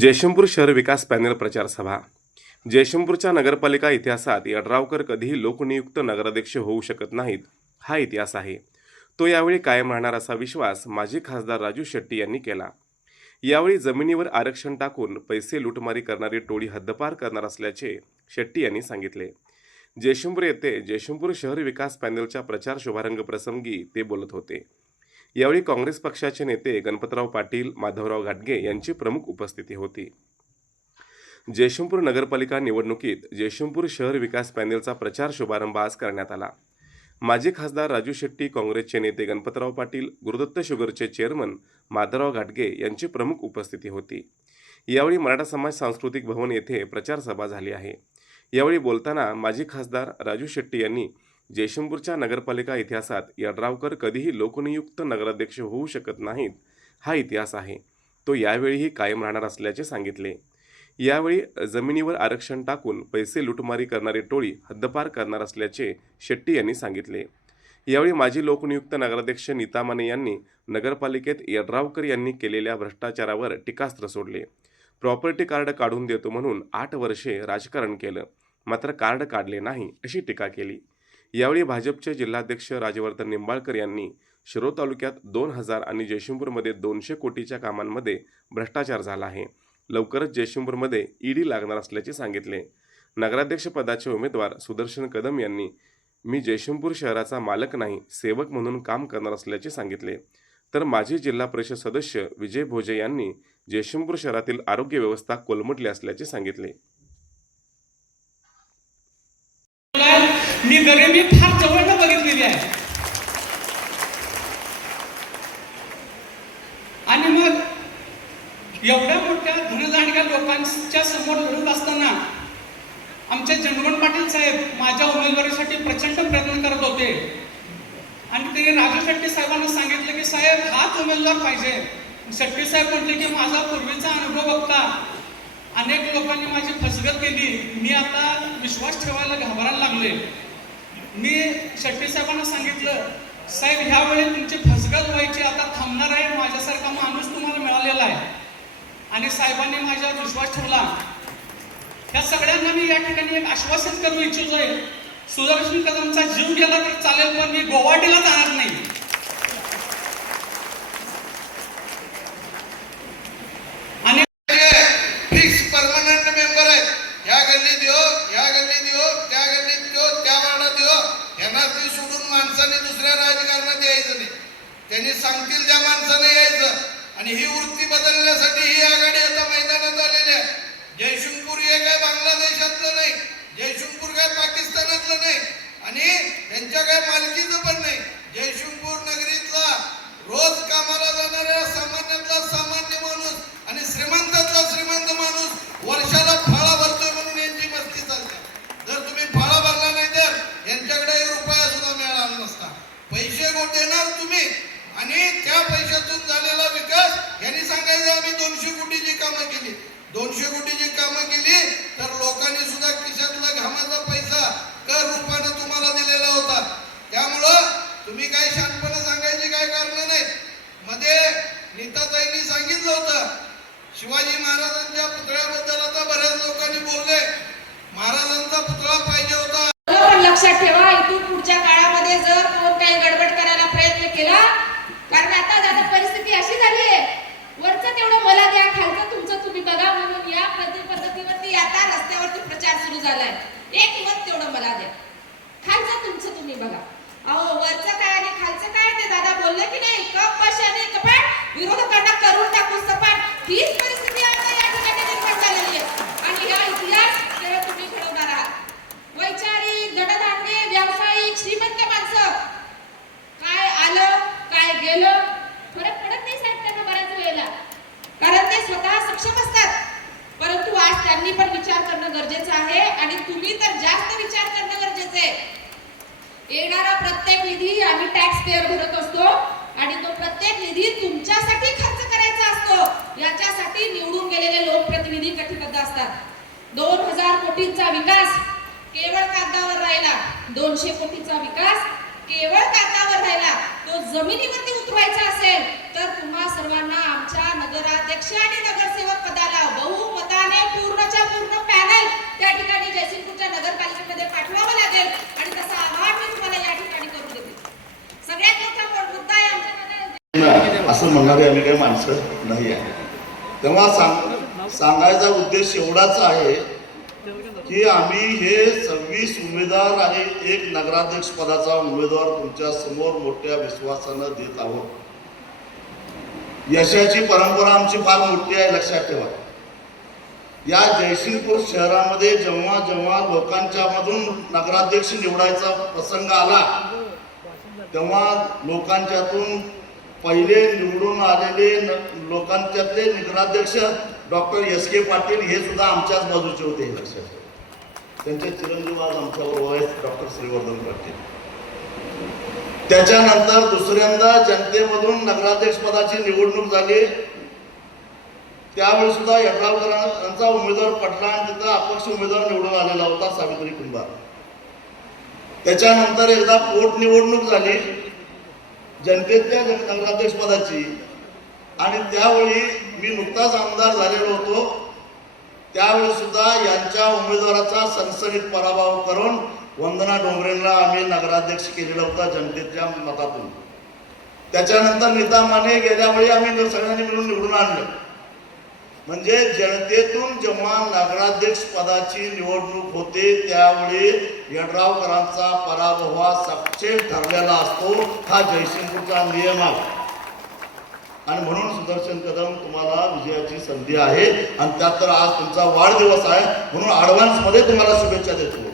जयशंपूर शहर विकास पॅनल प्रचार सभा. जयशंपूरच्या नगरपालिका इतिहासात यड्रावकर कधीही लोकनियुक्त नगराध्यक्ष होऊ शकत नाहीत हा इतिहास आहे. तो यावेळी कायम राहणार असा विश्वास माजी खासदार राजू शेट्टी यांनी केला. यावेळी जमिनीवर आरक्षण टाकून पैसे लुटमारी करणारी टोळी हद्दपार करणार असल्याचे शेट्टी यांनी सांगितले. जयशंपूर येथे जयशंपूर शहर विकास पॅनलच्या प्रचार शुभारंभ प्रसंगी ते बोलत होते. यावेळी काँग्रेस पक्षाचे नेते गणपतराव पाटील माधवराव घाटगे यांची प्रमुख उपस्थिती होती. जयशंपूर नगरपालिका निवडणुकीत जयशंपूर शहर विकास पॅनेलचा प्रचार शुभारंभ आज करण्यात आला. माजी खासदार राजू शेट्टी काँग्रेसचे नेते गणपतराव पाटील गुरुदत्त शुगरचे चेअरमन माधवराव घाटगे यांची प्रमुख उपस्थिती होती. यावेळी मराठा समाज सांस्कृतिक भवन येथे प्रचार सभा झाली आहे. यावेळी बोलताना माजी खासदार राजू शेट्टी यांनी जयशंपूरच्या नगरपालिका इतिहासात यड्रावकर कधीही लोकनियुक्त नगराध्यक्ष होऊ शकत नाहीत हा इतिहास आहे. तो यावेळीही कायम राहणार असल्याचे सांगितले. यावेळी जमिनीवर आरक्षण टाकून पैसे लुटमारी करणारी टोळी हद्दपार करणार असल्याचे शेट्टी यांनी सांगितले. यावेळी माजी लोकनियुक्त नगराध्यक्ष नीता माने यांनी नगरपालिकेत यड्रावकर यांनी केलेल्या भ्रष्टाचारावर टीकास्त्र सोडले. प्रॉपर्टी कार्ड काढून देतो म्हणून आठ वर्षे राजकारण केलं मात्र कार्ड काढले नाही अशी टीका केली. यावेळी भाजपचे जिल्हाध्यक्ष राजवर्धन निंबाळकर यांनी शिरो तालुक्यात दोन हजार आणि जयशिंपूरमध्ये दोनशे कोटीच्या कामांमध्ये भ्रष्टाचार झाला आहे. लवकरच जयशिंपूरमध्ये ईडी लागणार असल्याचे सांगितले. नगराध्यक्षपदाचे उमेदवार सुदर्शन कदम यांनी मी जयशिंपूर शहराचा मालक नाही सेवक म्हणून काम करणार असल्याचे सांगितले. तर माजी जिल्हा परिषद सदस्य विजय भोजे यांनी जयशिंपूर शहरातील आरोग्य व्यवस्था कोलमटली असल्याचे सांगितले. मी गरिबी फार जवळनं बघितलेली आहे. आणि मग एवढ्या मोठ्या धनजाणक्या लोकांच्या समोर लढत असताना आमचे जंगमन पाटील साहेब माझ्या उमेदवारीसाठी प्रचंड प्रयत्न करत होते. आणि ते राजू शेट्टी साहेबांना सांगितलं की साहेब हाच उमेदवार पाहिजे. शेट्टी साहेब म्हटले की माझा पूर्वीचा अनुभव बघता. अनेक लोकांनी माझी फसगत केली. मी आता विश्वास ठेवायला घाबरायला लागले मी शेट्टी साहेबांना सांगितलं साहेब ह्यावेळी तुमची फसगत व्हायची आता थांबणार आहे माझ्यासारखा माणूस तुम्हाला मिळालेला आहे. आणि साहेबांनी माझ्यावर विश्वास ठेवला. ह्या सगळ्यांना मी या ठिकाणी एक आश्वासन करू इच्छितोय सुदर्शन कदमचा जीव गेला तर चालेल पण मी गोवाटीला जाणार नाही आणि फिक्स परमनंट मेंबर आहेत ह्या गल्लीत यो ह्या गल्लीत यो त्या गल्लीत यो त्या वार्डात यो यांना ती सोडून माणसाने दुसऱ्या राजकारणात यायचं नाही त्यांनी सांगतील त्या माणसाने यायचं. आणि ही वृत्ती बदलण्यासाठी ही आघाडी आता मैदानात आलेली आहे. जयशंकूर हे काय बांगलादेशातलं नाही. जयशंकूर काय पाकिस्तानातलं नाही. आणि त्यांच्या काय मालकीचं पण नाही जयशंपूर नगरीतला रोज कामाला जाणाऱ्या सामान्यातला सामान्य माणूस आणि श्रीमंतातला श्रीमंत माणूस वर्षाला फाळा भरतोय म्हणून यांची मस्ती चालते जर तुम्ही फाळा भरला नाही तर यांच्याकडे एक रुपया सुद्धा मिळाला नसता पैसे गोट देणार तुम्ही आणि त्या पैशातून झालेला विकास यांनी सांगायचं आम्ही दोनशे कोटीची कामं केली. दोनशे कोटीची कामं केली तर लोकांनी सुद्धा खिशातला घामाचा पैसा कर रूपानं तुम्हाला दिलेला होता. त्यामुळं तुम्ही काय शांतपणे सांगायची काय कारण नाही मध्ये नीताताईंनी सांगितलं होतं शिवाजी महाराजांच्या पुतळ्याबद्दल आता बऱ्याच लोकांनी बोलले महाराजांचा पुतळा पाहिजे होता पण लक्षात ठेवा इथून पुढच्या काळामध्ये जर कोण काही गडबड करायला प्रयत्न केला कारण आता आता परिस्थिती अशी झाली आहे वरचं तेवढं मला द्या खालचं तुमचं तुम्ही बघा म्हणून या पद्धती पद्धतीवरती आता रस्त्यावरती प्रचार सुरू झालाय. एक मत तेवढं मला द्या. खालचं तुमचं तुम्ही बघा. अहो वरचं काय आणि खालचं काय? ते दादा बोलले की नाही? कप कशाने कपाट विरोधकांना करून टाकू सपाट. हीच परिस्थिती आता या ठिकाणी निर्माण झालेली आहे आणि हा इतिहास केवळ तुम्ही घडवणार आहात वैचारिक दडदांडे व्यावसायिक श्रीमंत माणसं काय आलं काय गेलं फरक पडत नाही साहेब त्यांना बऱ्याच वेळेला कारण ते स्वतः सक्षम असतात परंतु आज त्यांनी पण विचार करणं गरजेचं आहे. आणि तुम्ही तर जास्त विचार करणं गरजेचं आहे. येणारा प्रत्येक निधी आम्ही टॅक्स पेअर भरत असतो. आणि तो प्रत्येक निधी तुमच्यासाठी खर्च करायचा असतो. याच्यासाठी निवडून गेलेले लोकप्रतिनिधी कटिबद्ध असतात. दोन हजार कोटींचा विकास केवळ कागदावर राहिला. दोनशे कोटीचा विकास केवळ कागदावर राहिला. तो जमिनी उतरवायचा असेल तर तर तुम्हा सर्वांना आमच्या नगराध्यक्ष आणि नगरसेवक पदाला बहुमताने पूर्णच्या पूर्ण पॅनल त्या ठिकाणी जयसिंगपूरच्या नगरपालिकेमध्ये पाठवावं लागेल आणि तसं आवाहन मी तुम्हाला या ठिकाणी करून देते सगळ्यात मोठा मुद्दा आहे आमच्या नगर ना, असं म्हणणारे आम्ही काही माणसं नाही आहे तेव्हा सांग सांगायचा उद्देश एवढाच आहे की आम्ही हे सव्वीस उमेदवार आणि एक नगराध्यक्ष पदाचा उमेदवार तुमच्यासमोर मोठ्या विश्वासानं देत आहोत. यशाची परंपरा आमची फार मोठी आहे लक्षात ठेवा. या जयसिंगपूर शहरामध्ये जेव्हा जेव्हा लोकांच्या मधून नगराध्यक्ष निवडायचा प्रसंग आला तेव्हा लोकांच्यातून पहिले निवडून आलेले न- लोकांच्यातले नगराध्यक्ष डॉक्टर एस के पाटील हे सुद्धा आमच्याच बाजूचे होते. लक्षात त्यांचे चिरंजीव आज आमच्याबरोबर आहेत डॉक्टर श्रीवर्धन पाटील. त्याच्यानंतर दुसऱ्यांदा जनतेमधून नगराध्यक्ष पदाची निवडणूक झाली. त्यावेळी सुद्धा यड्रावकरांचा उमेदवार पटला आणि तिथं अपक्ष उमेदवार निवडून आलेला होता सावित्री कुंभार. त्याच्यानंतर एकदा पोटनिवडणूक झाली. जनतेतल्या नगराध्यक्षपदाची आणि त्यावेळी मी नुकताच आमदार झालेलो होतो. त्यावेळी सुद्धा यांच्या उमेदवाराचा सनसनीत पराभव करून वंदना डोंगरेंना आम्ही नगराध्यक्ष केलेला होता जनतेच्या मतातून. त्याच्यानंतर नीता माने गेल्यावेळी आम्ही सगळ्यांनी मिळून निवडून आणलं. म्हणजे जनतेतून जेव्हा नगराध्यक्ष पदाची निवडणूक होते त्यावेळी यड्रावकरांचा पराभव हा सक्षम ठरलेला असतो. हा जयसिंगपूरचा नियम आहे. आणि म्हणून सुदर्शन कदम तुम्हाला विजयाची संधी आहे. आणि त्यात तर आज तुमचा वाढदिवस आहे. म्हणून ॲडव्हान्समध्ये तुम्हाला शुभेच्छा देतो.